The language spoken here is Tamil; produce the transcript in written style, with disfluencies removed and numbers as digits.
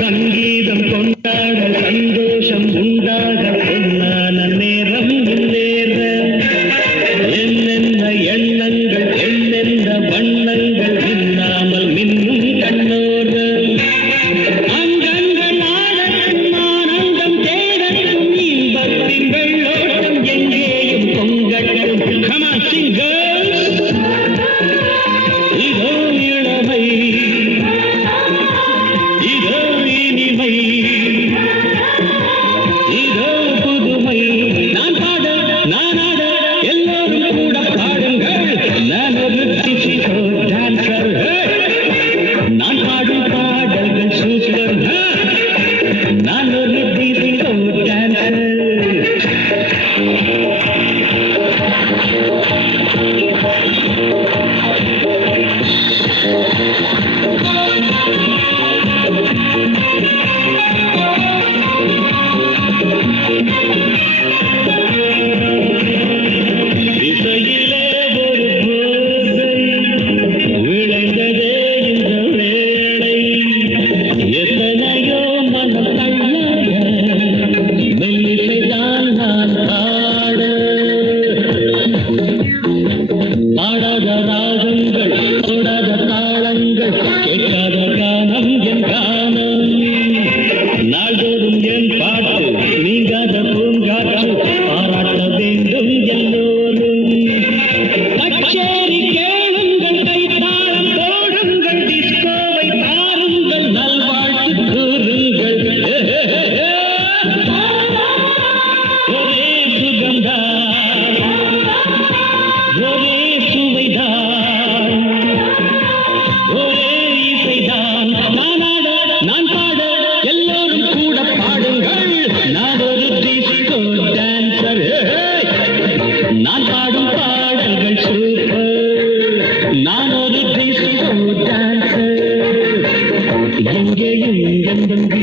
சங்கீதம் கொண்டாட சந்தோஷம் உண்டாக பொன்னான நேரம் முன்னேற என்னென்ன எண்ணங்கள் என்னென்ன வண்ணங்கள் இல்லாமல் மின்னும் கண்ணோர அங்கங்கள் ஆடட்டும் ஆனந்தம் தேடட்டும் இன்பத்தின் வெள்ளோட்டம் எங்கேயும் பொங்கட்டும். Come on, sing girls. இதோ இளமை இதோ இனிமை இதோ புதுமை நான் பாட நான் ஆட எல்லோரும் கூட பாடுங்கள். நான் ஒரு டிசிகோ டான்சர் நான் பாடும் பாடல்கள் சூப்பர். நான் ஒரு டிசிகோ டான்சர். இசையிலே ஒரு போதை விளைந்ததே இந்த வேளை. எத்தனையோ மனம் தள்ளாத மெல்லிசைதான் நான் பாட. பாடாத ராகங்கள் தொடாத தாளங்கள் கேட்காத கானம் என் கானம். நாள்தோறும் என் பாட்டு நீங்காத பூங்காற்று பாராட்ட வேண்டும் எல்லோரும். கச்சேரி கேளுங்கள் கைத்தாளம் போடுங்கள் டிஸ்கோவை தாருங்கள் நல்வாழ்த்து கூறுங்கள். ஒரே சுகம்தான் ஒரே சுவைதான் ஒரே இசைதான். நான் ஆட நான் பாட எல்லோரும் கூட பாடுங்கள். நான் ஒரு டிஸ்கோ டான்சர். நான் பாடும் பாடல்கள் சூப்பர். நான் ஒரு டிஸ்கோ டான்சர். எங்கேயும் எந்தெங்கே